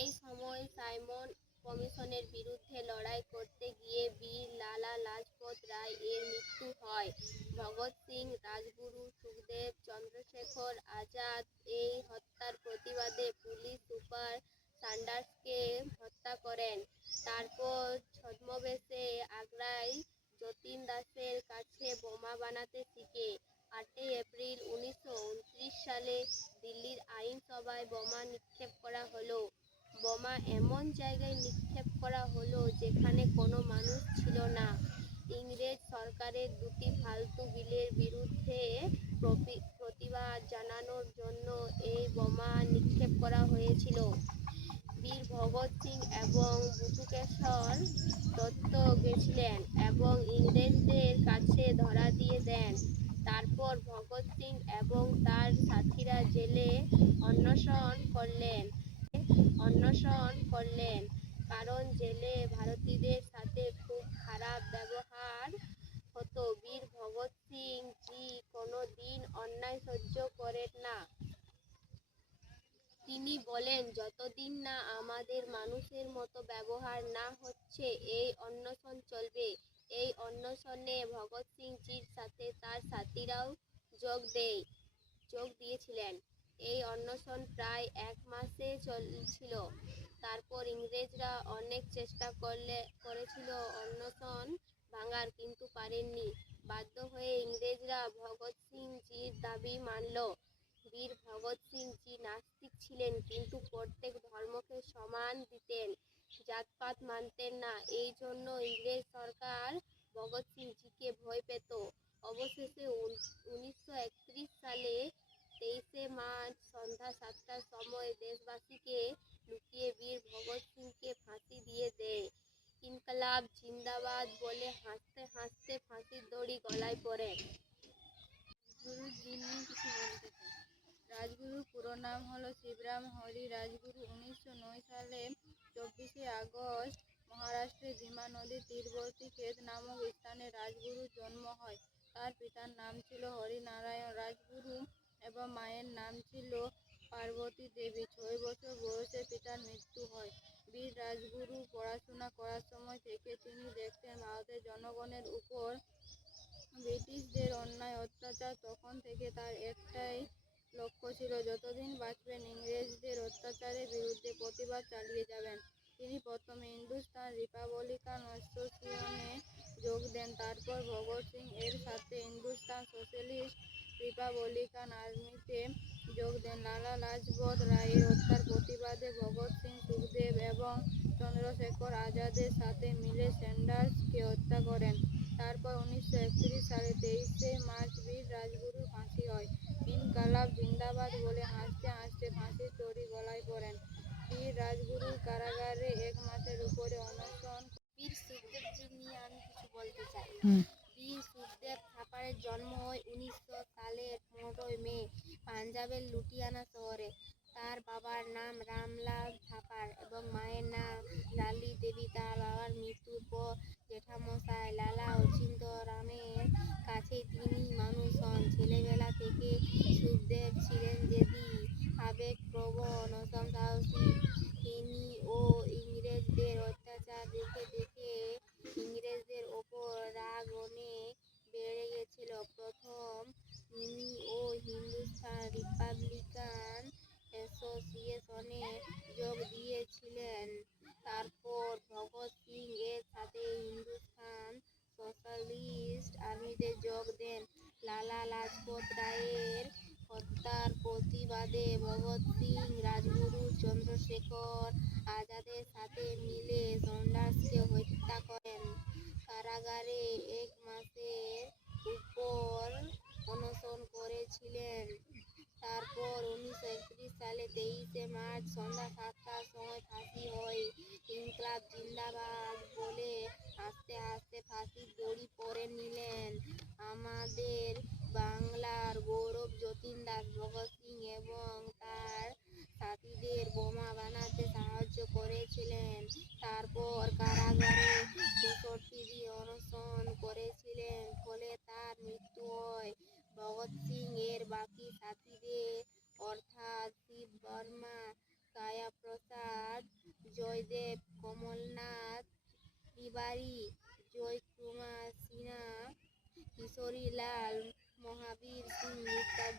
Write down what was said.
এই সময় সাইমন কমিশনের বিরুদ্ধে লড়াই করতে গিয়ে বীর লালা লাজপত রায় এর মৃত্যু হয়। ভগৎ সিং, রাজগুরু, সুখদেব, চন্দ্রশেখর আজাদ এই হত্যার প্রতিবাদে পুলিশ সুপার সান্ডার্সকে হত্যা করেন। তারপর ছদ্মবেশে আগ্রায় যতীন দাসের কাছে বোমা বানাতে শিখে। 8ই এপ্রিল 1929 সালে দিল্লির আইনসভায় বোমা নিক্ষেপ করা হলো। বোমা এমন জায়গায় নিক্ষেপ করা হলো যেখানে কোনো মানুষ ছিল না। ইংরেজ সরকারের দুটি ফালতু বিলের বিরুদ্ধে প্রতিবাদ জানানোর জন্য এই বোমা নিক্ষেপ করা হয়েছিল। বীর ভগৎ সিং এবং বটুকেশ্বর দত্ত গেছিলেন এবং ইংরেজদের কাছে ধরা দিয়ে দেন। তারপর ভগৎ সিং এবং তার সাথীরা জেলে অনশন করলেন, কারণ জেলে ভারতীয়দের সাথে খুব খারাপ ব্যবহার হতো। বীর ভগৎ সিং জি কোনো দিন অন্যায় সহ্য করেন না। তিনি বলেন, যতদিন না আমাদের মানুষের মতো ব্যবহার না হচ্ছে এই অনশন চলবে। এই অনশনে ভগৎ সিং জির সাথে তার সাথীরাও যোগ দিয়েছিলেন। এই অনশন প্রায় 1 মাসে চলছিল। তারপর ইংরেজরা অনেক চেষ্টা করেছিল অনশন ভাঙার, কিন্তু পারেননি। বাধ্য হয়ে ইংরেজরা ভগৎ সিং জির দাবি মানল। বীর ভগৎ সিং জি নাস্তিক ছিলেন, কিন্তু প্রত্যেক ধর্মকে সমান দিতেন, জাতপাত মানতেন না। এই জন্য ইংরেজ সরকার ভগৎ সিং জিকে ভয় পেত। অবশেষে 1931 সালে 23শে মার্চ সন্ধ্যা 7টার সময় দেশবাসীকে লুকিয়ে বীর ভগৎ সিংকে ফাঁসি দিয়ে দেয়। ইনকলাব জিন্দাবাদ বলে হাসতে হাসতে ফাঁসির দড়ি গলায় পড়ে। রাজগুরুজি নিয়ে কিছু বলতে চাই। রাজগুরুর পুরো নাম হলো শিবরাম হরি রাজগুরু। 1909 সালে 24শে আগস্ট মহারাষ্ট্রের ভীমা নদীর তীরবর্তী ক্ষেত নামক স্থানে রাজগুরুর জন্ম হয়। তার পিতার নাম ছিল হরিনারায়ণ রাজগুরু এবং মায়ের নাম ছিল পার্বতী দেবী। 6 বছর বয়সে পিতার মৃত্যু হয়। বীর রাজগুরু পড়াশোনা করার সময় থেকে তিনি দেখতেন ভারতের জনগণের উপর ব্রিটিশদের অন্যায় অত্যাচার। তখন থেকে তার একটাই লক্ষ্য ছিল, যতদিন বাঁচবেন ইংরেজদের অত্যাচারের বিরুদ্ধে প্রতিবাদ চালিয়ে যাবেন। তিনি প্রথমে হিন্দুস্তান রিপাবলিকান অ্যাসোসিয়েশনে যোগ দেন। তারপর ভগৎ সিং এর সাথে হিন্দুস্তান সোশ্যালিস্ট রিপাবলিকান আর্মিতে যোগ দেন। লালা লাজপত রায়ের হত্যার প্রতিবাদে ভগৎ সিং সুখদেব এবং চন্দ্রশেখর আজাদের সাথে মিলে স্যান্ডার্সকে হত্যা করেন। তারপর 1931 সালে 23শে মার্চ বীর রাজগুরুর ফাঁসি হয়। ইনকালাব জিন্দাবাদ বলে হাসতে হাসতে ফাঁসির দড়ি গলায় পড়েন। বীর রাজগুরু কারাগারে 1 মাসের উপরে অনশন। বীর সুখদেবজি নিয়ে আমি কিছু বলতে চাই। বীর সুখদেব থাপারের জন্ম হয় 1900 সালের 15ই মে পাঞ্জাবের লুধিয়ানা শহরে। তার বাবার নাম রামলাল থাপার এবং মায়ের নাম লালি দেবী। তার বাবার মৃত্যুর পর জেঠামশাই লালা অচিন্তরামের কাছেই তিনি মানুষ হন। ছেলেবেলা থেকে সুখদেব ছিলেন জেদি, আবেগপ্রবণ, অসম সাহসী। তিনি ইংরেজদের অত্যাচার দেখে দেখে ইংরেজদের ওপর রাগ অনেক বেড়ে গেছিল। প্রথম তিনি হিন্দুস্তান রিপাবলিকান অ্যাসোসিয়েশনে যোগ দিয়েছিলেন। তারপর ভগৎ সিং এর সাথে হিন্দুস্তান সোশ্যালিস্ট আর্মিতে যোগ দেন। লালা লাজপত রায়ের হত্যার প্রতিবাদে ভগৎ সিং রাজগুরু চন্দ্রশেখর আজাদের সাথে মিলে স্যান্ডার্সকে হত্যা করেন। কারাগারে 1 মাসের উপর অনশন করেছিলেন। তারপর 1931 সালে 23শে মার্চ সন্ধ্যা 7টার সময় ফাঁসি হয়। ইনকলাব জিন্দাবাদ বলে হাসতে হাসতে ফাঁসির দড়ি পরে নিলেন। আমাদের বাংলার গৌরব যতীন দাস ভগৎ সিং এবং তার সাথীদের বোমা বানাতে সাহায্য করেছিলেন। তারপর কারাগারে 64 দিন অনশন করেছিলেন, ফলে তার মৃত্যু হয়। ভগৎ সিং এর বাকি সাথীদের অর্থাৎ শিব বর্মা, কায়া জয়দেব, কমলনাথ তিওয়ারি, জয়কুমার সিনহা, কিশোরীলাল, মহাবীর সিং ইত্যাদি।